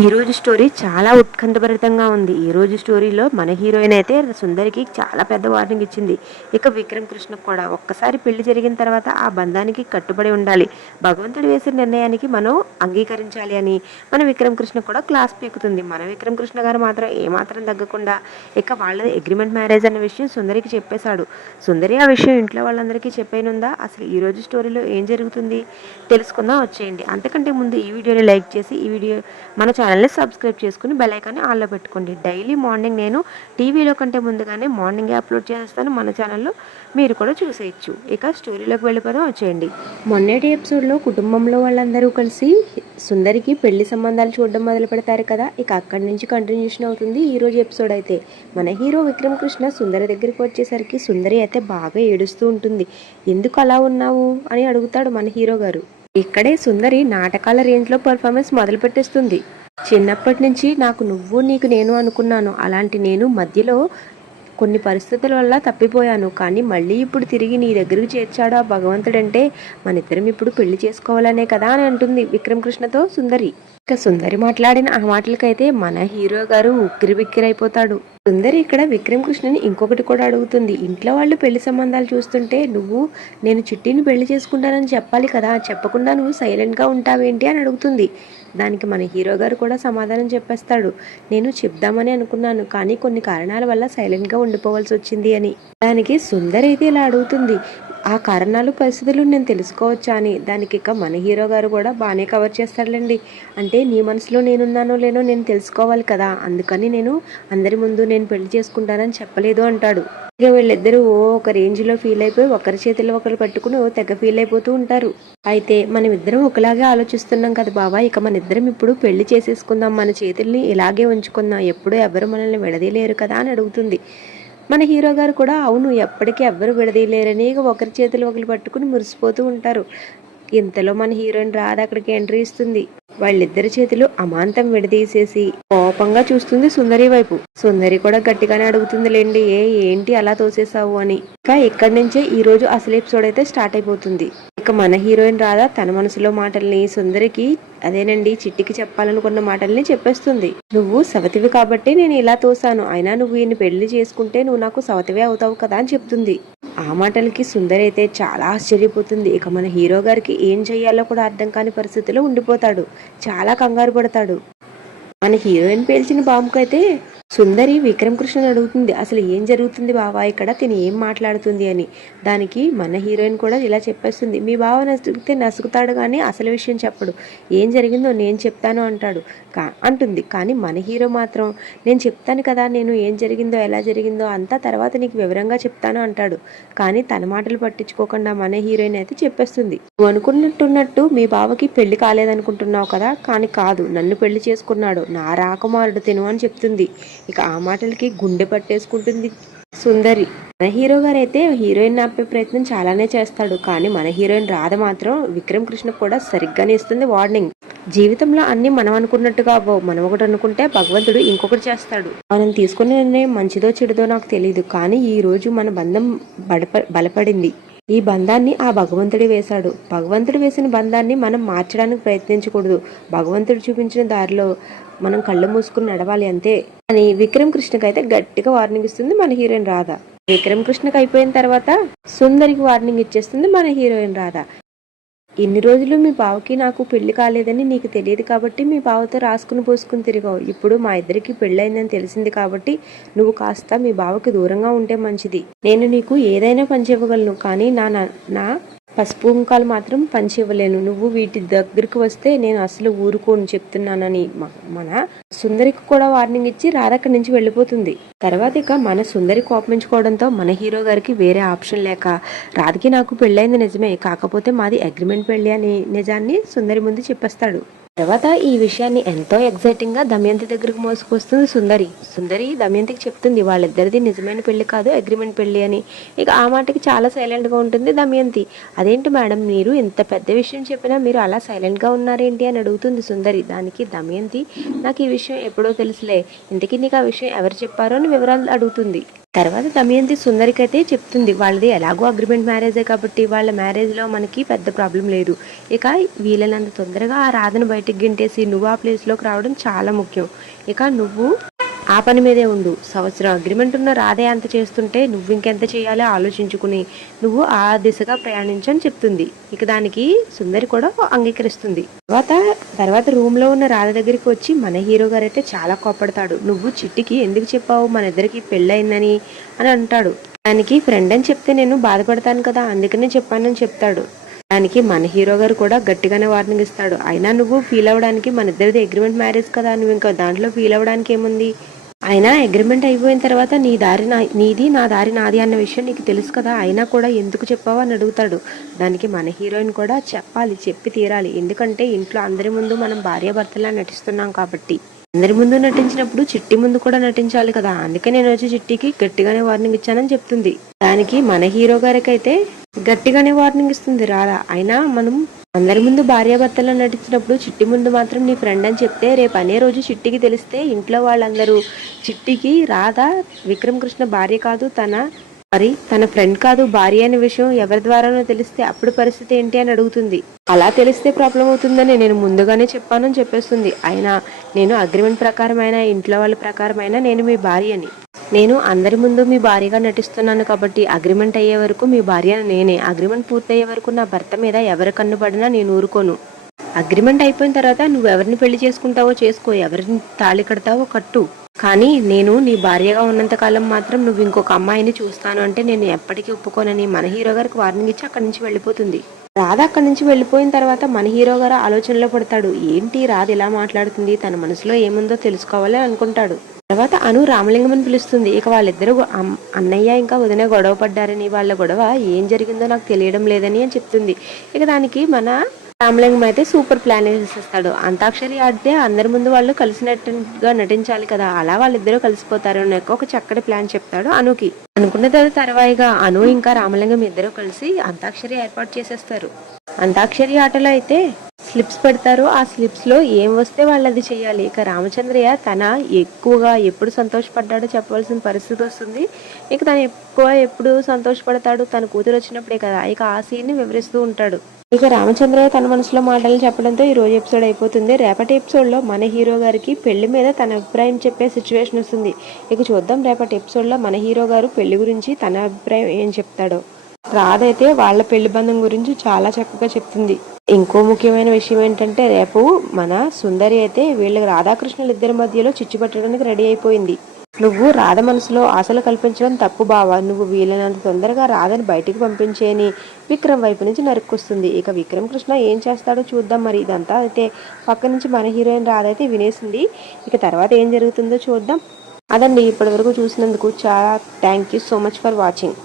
ఈరోజు స్టోరీ చాలా ఉత్కంఠభరితంగా ఉంది. ఈరోజు స్టోరీలో మన హీరోయిన్ అయితే సుందరికి చాలా పెద్ద వార్నింగ్ ఇచ్చింది. ఇక విక్రమ్ కృష్ణకు కూడా ఒక్కసారి పెళ్లి జరిగిన తర్వాత ఆ బంధానికి కట్టుబడి ఉండాలి, భగవంతుడు వేసిన నిర్ణయానికి మనం అంగీకరించాలి అని మన విక్రమ్ కృష్ణ కూడా క్లాస్ పీకుతుంది. మన విక్రమ్ కృష్ణ గారు మాత్రం ఏమాత్రం తగ్గకుండా ఇక వాళ్ళది అగ్రిమెంట్ మ్యారేజ్ అన్న విషయం సుందరికి చెప్పేశాడు. సుందరి ఆ విషయం ఇంట్లో వాళ్ళందరికీ చెప్పేనుందా? అసలు ఈరోజు స్టోరీలో ఏం జరుగుతుంది తెలుసుకుందాం, వచ్చేయండి. అంతకంటే ముందు ఈ వీడియోని లైక్ చేసి ఈ వీడియో మన ఛానల్ని సబ్స్క్రైబ్ చేసుకుని బెల్ ఐకాన్ని ఆన్లో పెట్టుకోండి. డైలీ మార్నింగ్ నేను టీవీలో కంటే ముందుగానే మార్నింగే అప్లోడ్ చేస్తాను మన ఛానల్లో, మీరు కూడా చూసేయచ్చు. ఇక స్టోరీలోకి వెళ్ళిపోదాం, వచ్చేయండి. మొన్నటి ఎపిసోడ్లో కుటుంబంలో వాళ్ళందరూ కలిసి సుందరికి పెళ్లి సంబంధాలు చూడడం మొదలు పెడతారు కదా. ఇక అక్కడి నుంచి కంటిన్యూషన్ అవుతుంది ఈరోజు ఎపిసోడ్ అయితే. మన హీరో విక్రమ్ కృష్ణ సుందరి దగ్గరికి వచ్చేసరికి సుందరి అయితే బాగా ఏడుస్తూ ఉంటుంది. ఎందుకు అలా ఉన్నావు అని అడుగుతాడు మన హీరో గారు. ఇక్కడే సుందరి నాటకాల రేంజ్లో పర్ఫార్మెన్స్ మొదలు పెట్టేస్తుంది. చిన్నప్పటి నుంచి నాకు నువ్వు నీకు నేను అనుకున్నాను, అలాంటి నేను మధ్యలో కొన్ని పరిస్థితుల వల్ల తప్పిపోయాను, కానీ మళ్ళీ ఇప్పుడు తిరిగి నీ దగ్గరికి చేర్చాడు ఆ భగవంతుడంటే మన ఇద్దరం ఇప్పుడు పెళ్లి చేసుకోవాలనే కదా అని అంటుంది విక్రమ్ కృష్ణతో సుందరి. ఇక సుందరి మాట్లాడిన ఆ మాటలకైతే మన హీరో గారు ఉక్కిరిబిక్కిరైపోతాడు. సుందరి ఇక్కడ విక్రమ్ కృష్ణని ఇంకొకటి కూడా అడుగుతుంది. ఇంట్లో వాళ్ళు పెళ్లి సంబంధాలు చూస్తుంటే నువ్వు నేను చిట్టిని పెళ్లి చేసుకుంటానని చెప్పాలి కదా, చెప్పకుండా నువ్వు సైలెంట్గా ఉంటావేంటి అని అడుగుతుంది. దానికి మన హీరో గారు కూడా సమాధానం చెప్పేస్తాడు. నేను చెప్దామని అనుకున్నాను, కానీ కొన్ని కారణాల వల్ల సైలెంట్గా ఉండిపోవాల్సి వచ్చింది అని. దానికి సుందరి అయితే ఇలా అడుగుతుంది, ఆ కారణాలు పరిస్థితులు నేను తెలుసుకోవచ్చా అని. దానికి ఇక మన హీరో గారు కూడా బాగానే కవర్ చేస్తాడులేండి. అంటే నీ మనసులో నేనున్నానో లేనో నేను తెలుసుకోవాలి కదా, అందుకని నేను అందరి ముందు నేను పెళ్లి చేసుకుంటానని చెప్పలేదు అంటాడు. ఇక వీళ్ళిద్దరూ ఒక రేంజ్లో ఫీల్ అయిపోయి ఒకరి చేతిలో ఒకరు పట్టుకుని తెగ ఫీల్ అయిపోతూ ఉంటారు. అయితే మనం ఇద్దరం ఒకలాగే ఆలోచిస్తున్నాం కదా బాబా, ఇక మన ఇద్దరం ఇప్పుడు పెళ్లి చేసేసుకుందాం, మన చేతుల్ని ఇలాగే ఉంచుకుందాం, ఎప్పుడూ ఎవరు మనల్ని విడదీయలేరు కదా అని అడుగుతుంది. మన హీరో గారు కూడా అవును, ఎప్పటికీ ఎవ్వరు విడదీయలేరని ఇక ఒకరి చేతులు ఒకరు పట్టుకుని మురిసిపోతూ ఉంటారు. ఇంతలో మన హీరోయిన్ రాధ అక్కడికి ఎంట్రీ ఇస్తుంది. వాళ్ళిద్దరి చేతులు అమాంతం విడదీసేసి కోపంగా చూస్తుంది సుందరి వైపు. సుందరి కూడా గట్టిగానే అడుగుతుంది లేండి, ఏంటి అలా తోసేసావు అని. ఇక ఇక్కడి నుంచే ఈ రోజు అసలు ఎపిసోడ్ అయితే స్టార్ట్ అయిపోతుంది. ఇక మన హీరోయిన్ రాధ తన మనసులో మాటల్ని సుందరికి, అదేనండి చిట్టికి చెప్పాలనుకున్న మాటల్ని చెప్పేస్తుంది. నువ్వు సవతివి కాబట్టి నేను ఇలా తోసాను, అయినా నువ్వు ఈయన పెళ్లి చేసుకుంటే నువ్వు నాకు సవతివే అవుతావు కదా అని చెప్తుంది. ఆ మాటలకి సుందరి అయితే చాలా ఆశ్చర్యపోతుంది. ఇక మన హీరో గారికి ఏం చెయ్యాలో కూడా అర్థం కాని పరిస్థితిలో ఉండిపోతాడు. చాలా కంగారు పడతాడు. మన హీరోయిన్ పేల్చిన బాంబుకైతే సుందరి విక్రమ్ కృష్ణని అడుగుతుంది, అసలు ఏం జరుగుతుంది బావా ఇక్కడ, తిని ఏం మాట్లాడుతుంది అని. దానికి మన హీరోయిన్ కూడా ఇలా చెప్పేస్తుంది, మీ బావ నసుగితే నసుగుతాడు కానీ అసలు విషయం చెప్పడు, ఏం జరిగిందో నేను చెప్తాను అంటాడు అంటుంది. కానీ మన హీరో మాత్రం నేను చెప్తాను కదా, నేను ఏం జరిగిందో ఎలా జరిగిందో అంతా తర్వాత నీకు వివరంగా చెప్తాను అంటాడు. కానీ తన మాటలు పట్టించుకోకుండా మన హీరోయిన్ అయితే చెప్పేస్తుంది, నువ్వు అనుకున్నట్టున్నట్టు మీ బావకి పెళ్లి కాలేదనుకుంటున్నావు కదా, కానీ కాదు, నన్ను పెళ్లి చేసుకున్నాడు, నా రాకుమారుడు తిను అని చెప్తుంది. ఇక ఆ మాటలకి గుండె పట్టేసుకుంటుంది సుందరి. మన హీరో గారు అయితే హీరోయిన్ ఆపే ప్రయత్నం చాలానే చేస్తాడు, కానీ మన హీరోయిన్ రాధ మాత్రం విక్రమ్ కృష్ణ కూడా సరిగ్గానే ఇస్తుంది వార్నింగ్. జీవితంలో అన్ని మనం అనుకున్నట్టుగా అవ్వవు, మనం ఒకటి అనుకుంటే భగవంతుడు ఇంకొకటి చేస్తాడు. మనం తీసుకునే నిర్ణయం మంచిదో చెడుదో నాకు తెలియదు, కానీ ఈ రోజు మన బంధం బలపడింది. ఈ బంధాన్ని ఆ భగవంతుడే వేశాడు. భగవంతుడు వేసిన బంధాన్ని మనం మార్చడానికి ప్రయత్నించకూడదు. భగవంతుడు చూపించిన దారిలో మనం కళ్ళు మూసుకుని నడవాలి అంతే అని విక్రమ్ కృష్ణకి అయితే గట్టిగా వార్నింగ్ ఇస్తుంది మన హీరోయిన్ రాధ. విక్రమ్ కృష్ణకి అయిపోయిన తర్వాత సుందరికి వార్నింగ్ ఇచ్చేస్తుంది మన హీరోయిన్ రాధ. ఇన్ని రోజులు మీ బావకి నాకు పెళ్లి కాలేదని నీకు తెలియదు కాబట్టి మీ బావతో రాసుకుని పోసుకుని తిరిగావు. ఇప్పుడు మా ఇద్దరికి పెళ్ళైందని తెలిసింది కాబట్టి నువ్వు కాస్త మీ బావకి దూరంగా ఉంటే మంచిది. నేను నీకు ఏదైనా పంచి ఇవ్వగలను, కానీ నా పసుపు కుంకాలు మాత్రం పంచి ఇవ్వలేను. నువ్వు వీటి దగ్గరికి వస్తే నేను అసలు ఊరుకోను చెప్తున్నానని మన సుందరికి కూడా వార్నింగ్ ఇచ్చి రాధ అక్కడి నుంచి వెళ్ళిపోతుంది. తర్వాత ఇక మన సుందరి కోపమించుకోవడంతో మన హీరో గారికి వేరే ఆప్షన్ లేక, రాధకి నాకు పెళ్ళైంది నిజమే, కాకపోతే మాది అగ్రిమెంట్ పెళ్ళి అని నిజాన్ని సుందరి ముందు చెప్పేస్తాడు. తర్వాత ఈ విషయాన్ని ఎంతో ఎగ్జైటింగ్ గా దమయంతి దగ్గరకు మోసుకొస్తుంది సుందరి. సుందరి దమయంతికి చెప్తుంది వాళ్ళిద్దరిది నిజమైన పెళ్లి కాదు, అగ్రిమెంట్ పెళ్లి అని. ఇక ఆ మాటకి చాలా సైలెంట్ గా ఉంటుంది దమయంతి. అదేంటి మేడం, మీరు ఇంత పెద్ద విషయం చెప్పినా మీరు అలా సైలెంట్ గా ఉన్నారేంటి అని అడుగుతుంది సుందరి. దానికి దమయంతి, నాకు ఈ విషయం ఎప్పుడో తెలుసులే, ఇంతకీ నీకు ఆ విషయం ఎవరు చెప్పారో అని వివరాలు అడుగుతుంది. తర్వాత దమయంతి సుందరికైతే చెప్తుంది, వాళ్ళది ఎలాగో అగ్రిమెంట్ మ్యారేజే కాబట్టి వాళ్ళ మ్యారేజ్లో మనకి పెద్ద ప్రాబ్లం లేదు. ఇక వీళ్ళనంత తొందరగా ఆ రాధను బయటికి గింటేసి నువ్వు ఆ ప్లేస్లోకి రావడం చాలా ముఖ్యం. ఇక నువ్వు ఆ పని మీదే ఉండు. సంవత్సరం అగ్రిమెంట్ ఉన్న రాధే అంత చేస్తుంటే నువ్వు ఇంకెంత చేయాలో ఆలోచించుకుని నువ్వు ఆ దిశగా ప్రయాణించని చెప్తుంది. ఇక దానికి సుందరి కూడా అంగీకరిస్తుంది. తర్వాత రూమ్ లో ఉన్న రాధ దగ్గరికి వచ్చి మన హీరో గారు అయితే చాలా కోపడతాడు. నువ్వు చిట్టికి ఎందుకు చెప్పావు మన ఇద్దరికి పెళ్ళయిందని అని అంటాడు. దానికి ఫ్రెండ్ అని చెప్తే నేను బాధపడతాను కదా, అందుకనే చెప్పానని చెప్తాడు. దానికి మన హీరో గారు కూడా గట్టిగానే వార్నింగ్ ఇస్తాడు. అయినా నువ్వు ఫీల్ అవ్వడానికి, మన ఇద్దరిది అగ్రిమెంట్ మ్యారేజ్ కదా, నువ్వు ఇంకా దాంట్లో ఫీల్ అవ్వడానికి ఏముంది, అయినా అగ్రిమెంట్ అయిపోయిన తర్వాత నీ దారి నీది, నా దారి నాది అన్న విషయం నీకు తెలుసు కదా, అయినా కూడా ఎందుకు చెప్పావు అని అడుగుతాడు. దానికి మన హీరోయిన్ కూడా చెప్పాలి, చెప్పి తీరాలి. ఎందుకంటే ఇంట్లో అందరి ముందు మనం భార్యాభర్తలా నటిస్తున్నాం కాబట్టి. అందరి ముందు నటించినప్పుడు చిట్టి ముందు కూడా నటించాలి కదా, అందుకే నేను వచ్చి చిట్టికి గట్టిగానే వార్నింగ్ ఇచ్చానని చెప్తుంది. దానికి మన హీరో గారికి అయితే గట్టిగానే వార్నింగ్ ఇస్తుంది రాధ. అయినా మనం అందరి ముందు భార్యాభర్తల్లో నటించినప్పుడు చిట్టి ముందు మాత్రం నీ ఫ్రెండ్ అని చెప్తే రేపు అనే రోజు చిట్టికి తెలిస్తే ఇంట్లో వాళ్ళందరూ చిట్టికి రాధ విక్రమ్ కృష్ణ భార్య కాదు, తన ఫ్రెండ్ కాదు, భార్య అనే విషయం ఎవరి ద్వారానో తెలిస్తే అప్పుడు పరిస్థితి ఏంటి అని అడుగుతుంది. అలా తెలిస్తే ప్రాబ్లం అవుతుందని నేను ముందుగానే చెప్పానని చెప్పేస్తుంది. అయినా నేను అగ్రిమెంట్ ప్రకారమైనా ఇంట్లో వాళ్ళ ప్రకారమైనా నేను మీ భార్యని, నేను అందరి ముందు మీ భార్యగా నటిస్తున్నాను కాబట్టి అగ్రిమెంట్ అయ్యే వరకు మీ భార్య నేనే. అగ్రిమెంట్ పూర్తయ్యే వరకు నా భర్త మీద ఎవరి కన్నుబడినా నేను ఊరుకోను. అగ్రిమెంట్ అయిపోయిన తర్వాత నువ్వెవరిని పెళ్లి చేసుకుంటావో చేసుకో, ఎవరిని తాళి కడతావో కట్టు, కానీ నేను నీ భార్యగా ఉన్నంతకాలం మాత్రం నువ్వు ఇంకొక అమ్మాయిని చూస్తాను అంటే నేను ఎప్పటికీ ఒప్పుకోనని మన హీరో గారికి వార్నింగ్ ఇచ్చి అక్కడి నుంచి వెళ్ళిపోతుంది. రాధ అక్కడి నుంచి వెళ్ళిపోయిన తర్వాత మన హీరో గారు ఆలోచనలో పడతాడు. ఏంటి రాధ ఇలా మాట్లాడుతుంది, తన మనసులో ఏముందో తెలుసుకోవాలి అనుకుంటాడు. తర్వాత అను రామలింగమని పిలుస్తుంది. ఇక వాళ్ళిద్దరూ అన్నయ్య ఇంకా వదిన గొడవ పడ్డారని, వాళ్ళ గొడవ ఏం జరిగిందో నాకు తెలియడం లేదని అని చెప్తుంది. ఇక దానికి మన రామలింగం అయితే సూపర్ ప్లాన్ వేసేస్తాడు. అంతాక్షరి ఆడితే అందరి ముందు వాళ్ళు కలిసినట్టుగా నటించాలి కదా, అలా వాళ్ళిద్దరూ కలిసిపోతారు అని ఒక చక్కటి ప్లాన్ చెప్తాడు అనుకి. అనుకున్న తర్వాయిగా అను ఇంకా రామలింగం ఇద్దరు కలిసి అంతాక్షరి ఏర్పాటు చేసేస్తారు. అంతాక్షరి ఆటలో అయితే స్లిప్స్ పెడతారు. ఆ స్లిప్స్ లో ఏం వస్తే వాళ్ళు అది చెయ్యాలి. ఇక రామచంద్రయ్య తన ఎక్కువగా ఎప్పుడు సంతోషపడ్డాడో చెప్పవలసిన పరిస్థితి వస్తుంది. ఇక తను ఎప్పుడు సంతోషపడతాడు, తన కూతురు వచ్చినప్పుడే కదా, ఇక ఆ సీన్ ని వివరిస్తూ ఉంటాడు. ఇక రామచంద్రయ్య తన మనసులో మాటలు చెప్పడంతో ఈ రోజు ఎపిసోడ్ అయిపోతుంది. రేపటి ఎపిసోడ్ లో మన హీరో గారికి పెళ్లి మీద తన అభిప్రాయం చెప్పే సిచ్యువేషన్ వస్తుంది. ఇక చూద్దాం రేపటి ఎపిసోడ్ లో మన హీరో గారు పెళ్లి గురించి తన అభిప్రాయం ఏం చెప్తాడో. రాధ అయితే వాళ్ళ పెళ్లి బంధం గురించి చాలా చక్కగా చెప్తుంది. ఇంకో ముఖ్యమైన విషయం ఏంటంటే రేపు మన సుందరి అయితే వీళ్ళకి రాధాకృష్ణుల ఇద్దరి మధ్యలో చిచ్చు పెట్టడానికి రెడీ అయిపోయింది. నువ్వు రాధ మనసులో ఆశలు కల్పించడం తప్పు బావా, నువ్వు వీలైనంత తొందరగా రాధని బయటికి పంపించేని విక్రమ్ వైపు నుంచి నరుక్కొస్తుంది. ఇక విక్రమ్ కృష్ణ ఏం చేస్తాడో చూద్దాం. మరి ఇదంతా అయితే పక్క నుంచి మన హీరోయిన్ రాధ అయితే వినేసింది. ఇక తర్వాత ఏం జరుగుతుందో చూద్దాం. అదండి, ఇప్పటి వరకు చూసినందుకు చాలా thank you so much for watching.